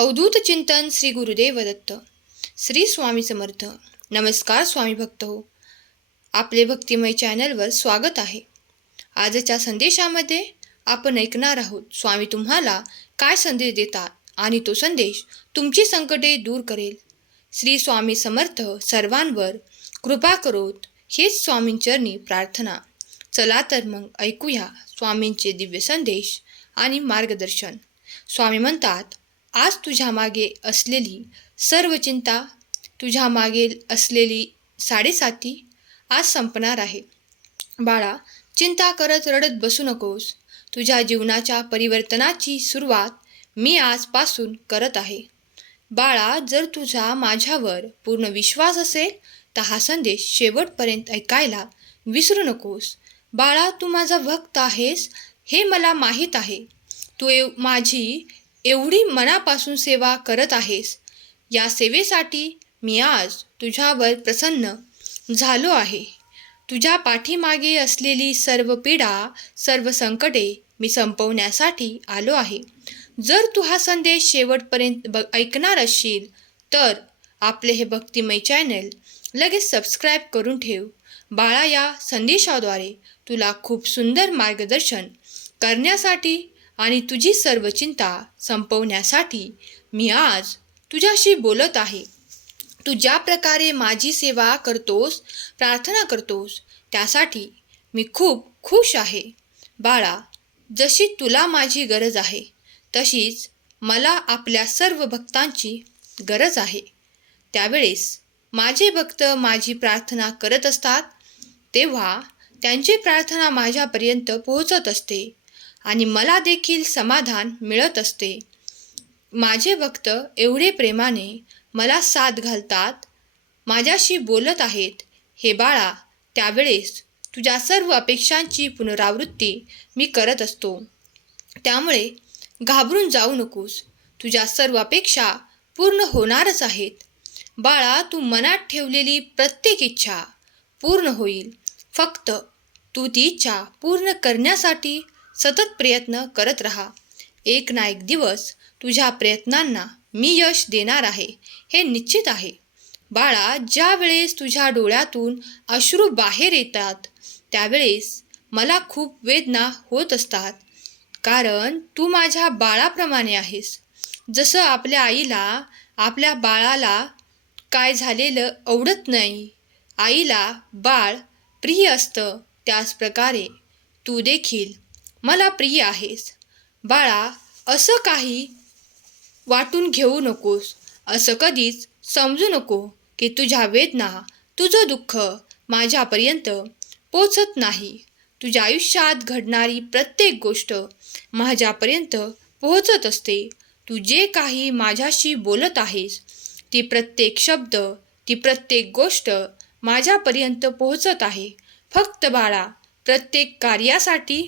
अवधूत चिंतन श्री गुरुदेव दत्त. श्री स्वामी समर्थ. नमस्कार स्वामी भक्त हो. आपले भक्तिमय चॅनलवर स्वागत आहे. आजच्या संदेशामध्ये आपण ऐकणार आहोत स्वामी तुम्हाला काय संदेश देतात आणि तो संदेश तुमची संकटे दूर करेल. श्री स्वामी समर्थ सर्वांवर कृपा करोत हेच स्वामींचरणी प्रार्थना. चला तर मग ऐकूया स्वामींचे दिव्य संदेश आणि मार्गदर्शन. स्वामी म्हणतात आज तुझ्या मागे असलेली सर्व चिंता तुझ्या मागे असलेली साडेसाती आज संपणार आहे. बाळा चिंता करत रडत बसू नकोस. तुझ्या जीवनाच्या परिवर्तनाची सुरुवात मी आजपासून करत आहे. बाळा जर तुझा माझ्यावर पूर्ण विश्वास असेल तर हा संदेश शेवटपर्यंत ऐकायला विसरू नकोस. बाळा तू माझा भक्त आहेस हे मला माहीत आहे. तू माझी एवढी मनापासून सेवा करत आहेस. या सेवेसाठी मी आज तुझ्यावर प्रसन्न झालो आहे. तुझ्या पाठीमागे असलेली सर्व पीडा सर्व संकटे मी संपवण्यासाठी आलो आहे. जर तू हा संदेश शेवटपर्यंत ब ऐकणार असशील तर आपले हे भक्तिमय चॅनल लगेच सबस्क्राईब करून ठेव. बाळा या संदेशाद्वारे तुला खूप सुंदर मार्गदर्शन करण्यासाठी आणि तुझी सर्व चिंता संपवण्यासाठी मी आज तुझ्याशी बोलत आहे. तू ज्या प्रकारे माझी सेवा करतोस प्रार्थना करतोस त्यासाठी मी खूप खुश आहे. बाळा जशी तुला माझी गरज आहे तशीच मला आपल्या सर्व भक्तांची गरज आहे. त्यावेळेस माझे भक्त माझी प्रार्थना करत असतात तेव्हा त्यांची प्रार्थना माझ्यापर्यंत पोहोचत असते. आणि मला देखील समाधान मिळत असते. माझे भक्त एवढे प्रेमाने मला साथ घालतात. माझ्याशी बोलत आहेत. हे बाळा त्यावेळेस तुझ्या सर्व अपेक्षांची पुनरावृत्ती मी करत असतो. त्यामुळे घाबरून जाऊ नकोस. तुझ्या सर्व अपेक्षा पूर्ण होणारच आहेत. बाळा तू मनात ठेवलेली प्रत्येक इच्छा पूर्ण होईल. फक्त तू ती इच्छा पूर्ण करण्यासाठी सतत प्रयत्न करत राहा. एक ना एक दिवस तुझ्या प्रयत्नांना मी यश देणार आहे हे निश्चित आहे. बाळा ज्या वेळेस तुझ्या डोळ्यातून अश्रू बाहेर येतात त्यावेळेस मला खूप वेदना होत असतात. कारण तू माझ्या बाळाप्रमाणे आहेस. जसं आपल्या आईला आपल्या बाळाला काय झालेलं आवडत नाही. आईला बाळ प्रिय असतं त्याच प्रकारे तू देखील मला प्रिय आहेस. बाळा असं काही वाटून घेऊ नकोस. असं कधीच समजू नको की तुझ्या वेदना तुझं दुःख माझ्यापर्यंत पोचत नाही. तुझ्या आयुष्यात घडणारी प्रत्येक गोष्ट माझ्यापर्यंत पोहोचत असते. तू जे काही माझ्याशी बोलत आहेस ती प्रत्येक शब्द ती प्रत्येक गोष्ट माझ्यापर्यंत पोहोचत आहे. फक्त बाळा प्रत्येक कार्यासाठी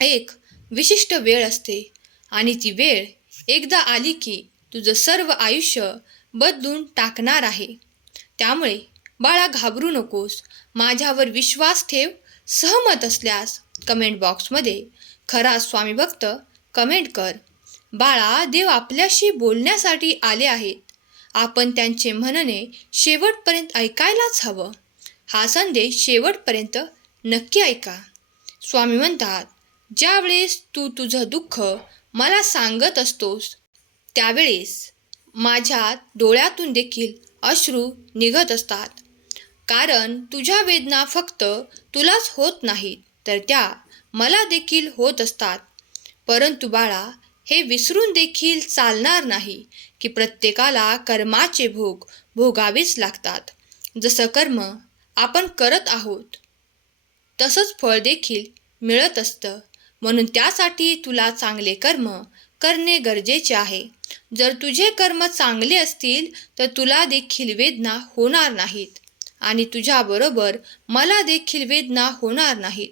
एक विशिष्ट वेळ असते आणि ती वेळ एकदा आली की तुझं सर्व आयुष्य बदलून टाकणार आहे. त्यामुळे बाळा घाबरू नकोस. माझ्यावर विश्वास ठेव. सहमत असल्यास कमेंट बॉक्समध्ये खरा स्वामी भक्त कमेंट कर. बाळा देव आपल्याशी बोलण्यासाठी आले आहेत. आपण त्यांचे म्हणणे शेवटपर्यंत ऐकायलाच हवं. हा संदेश शेवटपर्यंत नक्की ऐका. स्वामी म्हणतात ज्यावेळेस तू तुझं दुःख मला सांगत असतोस त्यावेळेस माझ्या डोळ्यातून देखील अश्रू निघत असतात. कारण तुझ्या वेदना फक्त तुलाच होत नाहीत तर त्या मला देखील होत असतात. परंतु बाळा हे विसरून देखील चालणार नाही की प्रत्येकाला कर्माचे भोग भोगावेच लागतात. जसं कर्म आपण करत आहोत तसंच फळ देखील मिळत असतं. म्हणून त्यासाठी तुला चांगले कर्म करणे गरजेचे आहे. जर तुझे कर्म चांगले असतील तर तुला देखील वेदना होणार नाहीत. आणि तुझ्याबरोबर मला देखील वेदना होणार नाहीत.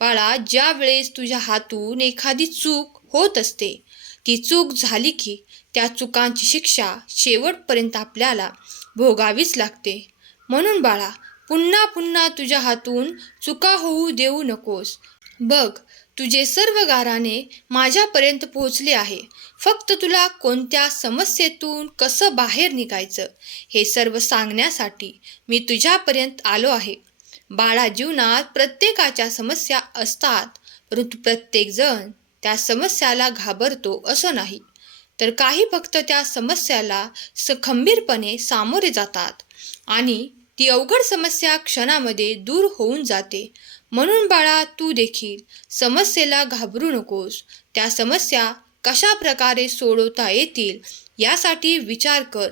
बाळा ज्या वेळेस तुझ्या हातून एखादी चूक होत असते ती चूक झाली की त्या चुकांची शिक्षा शेवटपर्यंत आपल्याला भोगावीच लागते. म्हणून बाळा पुन्हा पुन्हा तुझ्या हातून चुका होऊ देऊ नकोस. बघ तुझे सर्व गाराने माझ्यापर्यंत पोहोचले आहे. फक्त तुला कोणत्या समस्येतून कसं बाहेर निघायचं हे सर्व सांगण्यासाठी मी तुझ्यापर्यंत आलो आहे. बाळा जीवनात प्रत्येकाच्या समस्या असतात परंतु प्रत्येकजण त्या समस्याला घाबरतो असं नाही. तर काही फक्त त्या समस्याला स खंबीरपणे सामोरे जातात आणि ती अवघड समस्या क्षणामध्ये दूर होऊन जाते. म्हणून बाळा तू देखील समस्येला घाबरू नकोस. त्या समस्या कशा प्रकारे सोडवता येतील यासाठी विचार कर.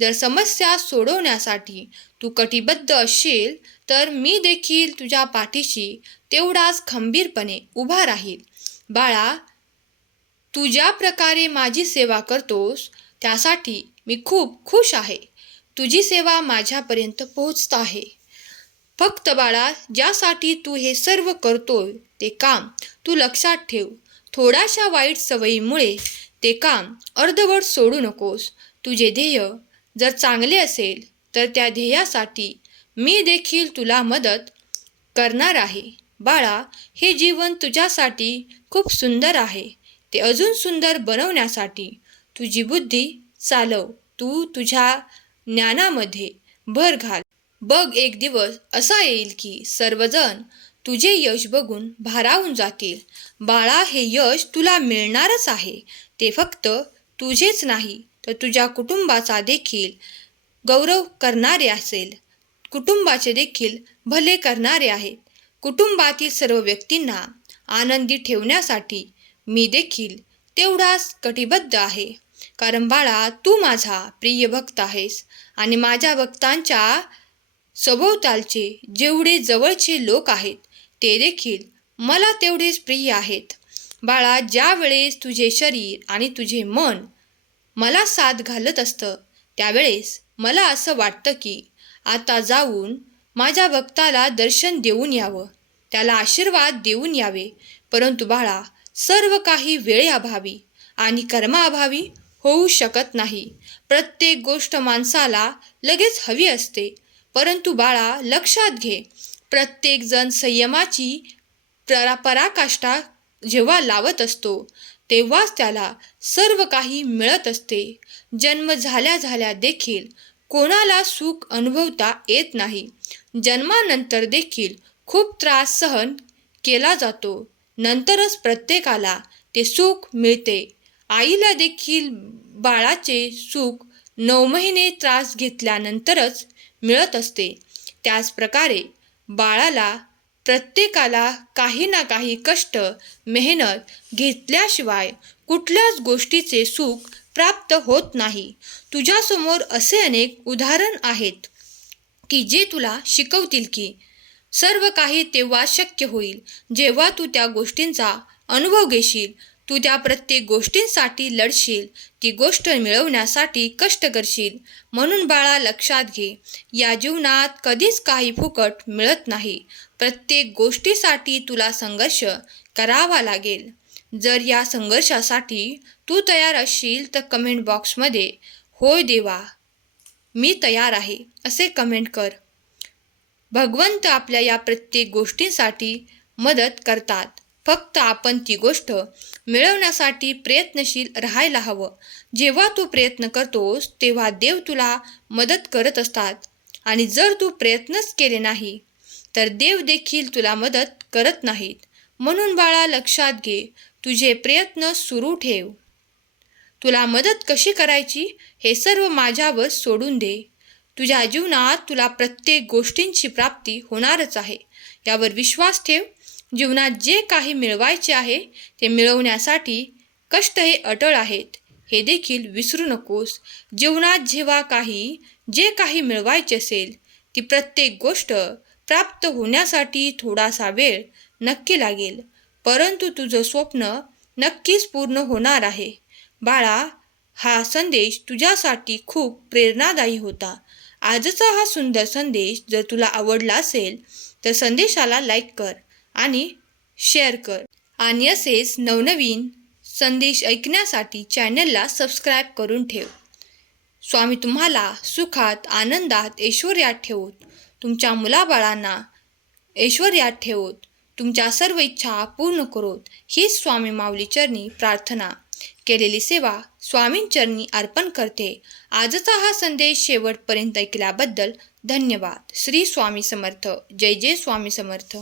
जर समस्या सोडवण्यासाठी तू कटिबद्ध असशील तर मी देखील तुझ्या पाठीशी तेवढाच खंबीरपणे उभा राहील. बाळा तू ज्या प्रकारे माझी सेवा करतोस त्यासाठी मी खूप खुश आहे. तुझी सेवा माझ्यापर्यंत पोहोचत आहे. फक्त बाळा ज्यासाठी तू हे सर्व करतोय ते काम तू लक्षात ठेव. थोड्याशा वाईट सवयीमुळे ते काम अर्धवट सोडू नकोस. तुझे ध्येय जर चांगले असेल तर त्या ध्येयासाठी मी देखील तुला मदत करणार आहे. बाळा हे जीवन तुझ्यासाठी खूप सुंदर आहे. ते अजून सुंदर बनवण्यासाठी तुझी बुद्धी चालव. तू तुझ्या ज्ञानामध्ये भर घाल. बघ एक दिवस असा येईल की सर्वजण तुझे यश बघून भारावून जातील. बाळा हे यश तुला मिळणारच आहे. ते फक्त तुझेच नाही तर तुझ्या कुटुंबाचा देखील गौरव करणारे असेल. कुटुंबाचे देखील भले करणारे आहेत. कुटुंबातील सर्व व्यक्तींना आनंदी ठेवण्यासाठी मी देखील तेवढाच कटिबद्ध आहे. कारण बाळा तू माझा प्रिय भक्त आहेस आणि माझ्या भक्तांच्या सभोवतालचे जेवढे जवळचे लोक आहेत ते देखील मला तेवढेच प्रिय आहेत. बाळा ज्या वेळेस तुझे शरीर आणि तुझे मन मला साथ घालत असतं त्यावेळेस मला असं वाटतं की आता जाऊन माझ्या भक्ताला दर्शन देऊन यावं त्याला आशीर्वाद देऊन यावे. परंतु बाळा सर्व काही वेळेअभावी आणि कर्माअभावी होऊ शकत नाही. प्रत्येक गोष्ट माणसाला लगेच हवी असते. परंतु बाळा लक्षात घे प्रत्येकजण संयमाची परा पराकाष्ठा जेव्हा लावत असतो तेव्हाच त्याला सर्व काही मिळत असते. जन्म झाल्या झाल्या देखील कोणाला सुख अनुभवता येत नाही. जन्मानंतर देखील खूप त्रास सहन केला जातो. नंतरच प्रत्येकाला ते सुख मिळते. आईला देखील बाळाचे सुख नऊ महिने त्रास घेतल्यानंतरच मिळत असते. त्याचप्रकारे बाळाला प्रत्येकाला काही ना काही कष्ट मेहनत घेतल्याशिवाय कुठल्याच गोष्टीचे सुख प्राप्त होत नाही. तुझ्यासमोर असे अनेक उदाहरण आहेत की जे तुला शिकवतील की सर्व काही तेव्हा शक्य होईल जेव्हा तू त्या गोष्टींचा अनुभव घेशील तू त्या प्रत्येक गोष्टींसाठी लढशील ती गोष्ट मिळवण्यासाठी कष्ट करशील. म्हणून बाळा लक्षात घे या जीवनात कधीच काही फुकट मिळत नाही. प्रत्येक गोष्टीसाठी तुला संघर्ष करावा लागेल. जर या संघर्षासाठी तू तयार असशील तर कमेंट बॉक्समध्ये होय देवा मी तयार आहे असे कमेंट कर. भगवंत आपल्या या प्रत्येक गोष्टींसाठी मदत करतात. फक्त आपण ती गोष्ट मिळवण्यासाठी प्रयत्नशील राहायला हवं. जेव्हा तू प्रयत्न करतोस तेव्हा देव तुला मदत करत असतात. आणि जर तू प्रयत्नच केले नाही तर देव देखील तुला मदत करत नाहीत. म्हणून बाळा लक्षात घे तुझे प्रयत्न सुरू ठेव. तुला मदत कशी करायची हे सर्व माझ्यावर सोडून दे. तुझ्या जीवनात तुला प्रत्येक गोष्टींची प्राप्ती होणारच आहे. यावर विश्वास ठेव. जीवनात जे काही मिळवायचे आहे ते मिळवण्यासाठी कष्ट हे अटळ आहेत. हे देखील विसरू नकोस. जीवनात जेव्हा काही जे काही मिळवायचे असेल ती प्रत्येक गोष्ट प्राप्त होण्यासाठी थोडासा वेळ नक्की लागेल. परंतु तुझं स्वप्न नक्कीच पूर्ण होणार आहे. बाळा हा संदेश तुझ्यासाठी खूप प्रेरणादायी होता. आजचा हा सुंदर संदेश जर तुला आवडला असेल तर संदेशाला लाईक कर. आणि शेअर कर. आणि असेच नवनवीन संदेश ऐकण्यासाठी चॅनलला सबस्क्राईब करून ठेव. स्वामी तुम्हाला सुखात आनंदात ऐश्वर्यात ठेवत. तुमच्या मुलाबाळांना ऐश्वर्यात ठेवत. तुमच्या सर्व इच्छा पूर्ण करोत. ही स्वामी माऊली चरणी प्रार्थना. केलेली सेवा स्वामींचरणी अर्पण करते. आजचा हा संदेश शेवटपर्यंत ऐकल्याबद्दल धन्यवाद. श्री स्वामी समर्थ. जय जय स्वामी समर्थ.